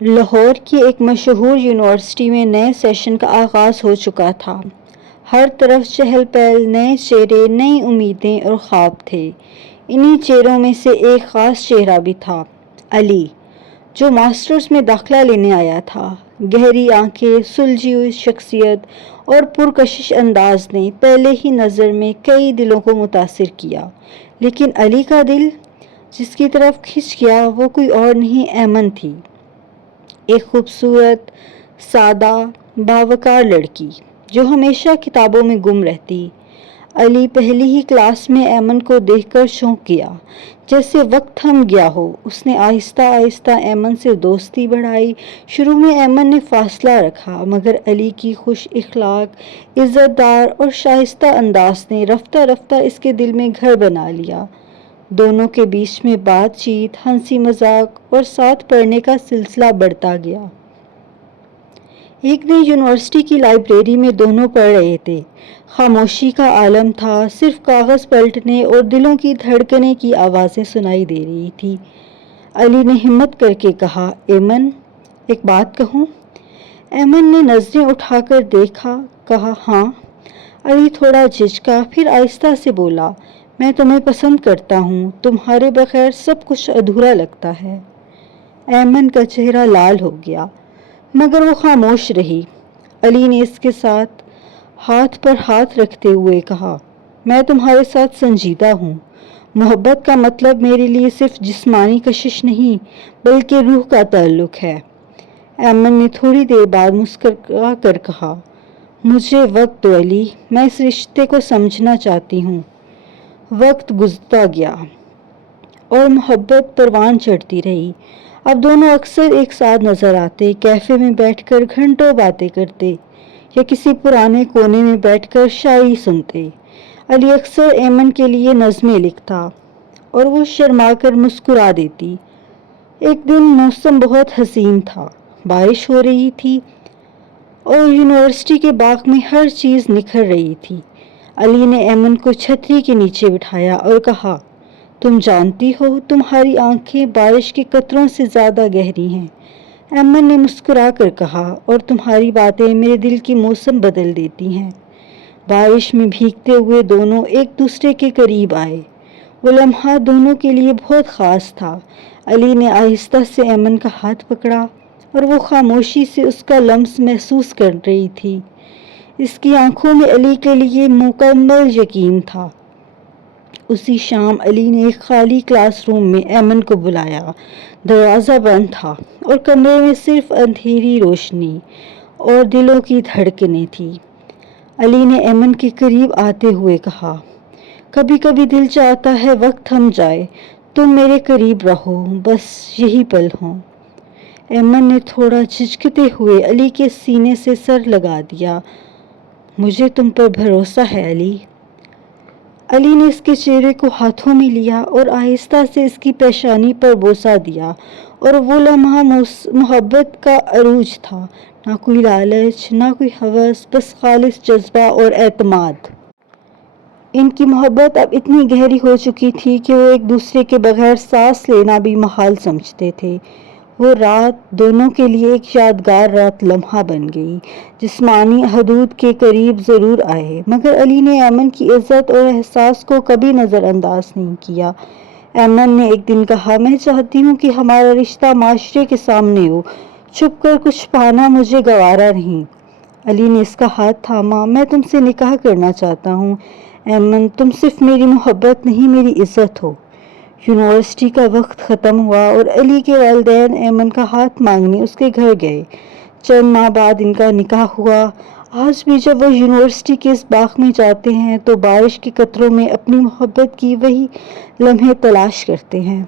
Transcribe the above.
لاہور کی ایک مشہور یونیورسٹی میں نئے سیشن کا آغاز ہو چکا تھا۔ ہر طرف چہل پہل، نئے چہرے، نئی امیدیں اور خواب تھے۔ انہی چہروں میں سے ایک خاص چہرہ بھی تھا، علی، جو ماسٹرز میں داخلہ لینے آیا تھا۔ گہری آنکھیں، سلجھی ہوئی شخصیت اور پرکشش انداز نے پہلے ہی نظر میں کئی دلوں کو متاثر کیا، لیکن علی کا دل جس کی طرف کھنچ گیا وہ کوئی اور نہیں، ایمن تھی، ایک خوبصورت، سادہ، باوقار لڑکی جو ہمیشہ کتابوں میں گم رہتی۔ علی پہلی ہی کلاس میں ایمن کو دیکھ کر چونک گیا، جیسے وقت تھم گیا ہو۔ اس نے آہستہ آہستہ ایمن سے دوستی بڑھائی۔ شروع میں ایمن نے فاصلہ رکھا، مگر علی کی خوش اخلاق، عزت دار اور شائستہ انداز نے رفتہ رفتہ اس کے دل میں گھر بنا لیا۔ دونوں کے بیچ میں بات چیت، ہنسی مذاق اور ساتھ پڑھنے کا سلسلہ بڑھتا گیا۔ ایک دن یونیورسٹی کی لائبریری میں دونوں پڑھ رہے تھے۔ خاموشی کا عالم تھا، صرف کاغذ پلٹنے اور دلوں کی دھڑکنے کی آوازیں سنائی دے رہی تھی۔ علی نے ہمت کر کے کہا، ایمن، ایک بات کہوں؟ ایمن نے نظریں اٹھا کر دیکھا، کہا، ہاں۔ علی تھوڑا جھجکا، پھر آہستہ سے بولا، میں تمہیں پسند کرتا ہوں، تمہارے بغیر سب کچھ ادھورا لگتا ہے۔ ایمن کا چہرہ لال ہو گیا، مگر وہ خاموش رہی۔ علی نے اس کے ساتھ ہاتھ پر ہاتھ رکھتے ہوئے کہا، میں تمہارے ساتھ سنجیدہ ہوں۔ محبت کا مطلب میرے لیے صرف جسمانی کشش نہیں، بلکہ روح کا تعلق ہے۔ ایمن نے تھوڑی دیر بعد مسکرا کر کہا، مجھے وقت دو علی، میں اس رشتے کو سمجھنا چاہتی ہوں۔ وقت گزرتا گیا اور محبت پروان چڑھتی رہی۔ اب دونوں اکثر ایک ساتھ نظر آتے، کیفے میں بیٹھ کر گھنٹوں باتیں کرتے یا کسی پرانے کونے میں بیٹھ کر شاعری سنتے۔ علی اکثر ایمن کے لیے نظمیں لکھتا اور وہ شرما کر مسکرا دیتی۔ ایک دن موسم بہت حسین تھا، بارش ہو رہی تھی اور یونیورسٹی کے باغ میں ہر چیز نکھر رہی تھی۔ علی نے ایمن کو چھتری کے نیچے بٹھایا اور کہا، تم جانتی ہو تمہاری آنکھیں بارش کے قطروں سے زیادہ گہری ہیں۔ ایمن نے مسکرا کر کہا، اور تمہاری باتیں میرے دل کی موسم بدل دیتی ہیں۔ بارش میں بھیگتے ہوئے دونوں ایک دوسرے کے قریب آئے۔ وہ لمحہ دونوں کے لیے بہت خاص تھا۔ علی نے آہستہ سے ایمن کا ہاتھ پکڑا اور وہ خاموشی سے اس کا لمس محسوس کر رہی تھی۔ اس کی آنکھوں میں علی کے لیے مکمل یقین تھا۔ اسی شام علی نے ایک خالی کلاس روم میں ایمن کو بلایا۔ دروازہ بند تھا اور کمرے میں صرف اندھیری روشنی اور دلوں کی دھڑکنیں تھیں۔ علی نے ایمن کے قریب آتے ہوئے کہا، کبھی کبھی دل چاہتا ہے وقت تھم جائے، تم میرے قریب رہو، بس یہی پل ہوں۔ ایمن نے تھوڑا جھجکتے ہوئے علی کے سینے سے سر لگا دیا۔ مجھے تم پر بھروسہ ہے علی۔ علی نے اس کے چہرے کو ہاتھوں میں لیا اور آہستہ سے اس کی پیشانی پر بوسہ دیا، اور وہ لمحہ محبت کا عروج تھا، نہ کوئی لالچ، نہ کوئی ہوس، بس خالص جذبہ اور اعتماد۔ ان کی محبت اب اتنی گہری ہو چکی تھی کہ وہ ایک دوسرے کے بغیر سانس لینا بھی محال سمجھتے تھے۔ وہ رات دونوں کے لیے ایک یادگار رات لمحہ بن گئی۔ جسمانی حدود کے قریب ضرور آئے، مگر علی نے ایمن کی عزت اور احساس کو کبھی نظر انداز نہیں کیا۔ ایمن نے ایک دن کہا، میں چاہتی ہوں کہ ہمارا رشتہ معاشرے کے سامنے ہو، چھپ کر کچھ پانا مجھے گوارا نہیں۔ علی نے اس کا ہاتھ تھاما، میں تم سے نکاح کرنا چاہتا ہوں۔ ایمن، تم صرف میری محبت نہیں، میری عزت ہو۔ یونیورسٹی کا وقت ختم ہوا اور علی کے والدین ایمن کا ہاتھ مانگنے اس کے گھر گئے۔ چند ماہ بعد ان کا نکاح ہوا۔ آج بھی جب وہ یونیورسٹی کے اس باغ میں جاتے ہیں تو بارش کے قطروں میں اپنی محبت کی وہی لمحے تلاش کرتے ہیں۔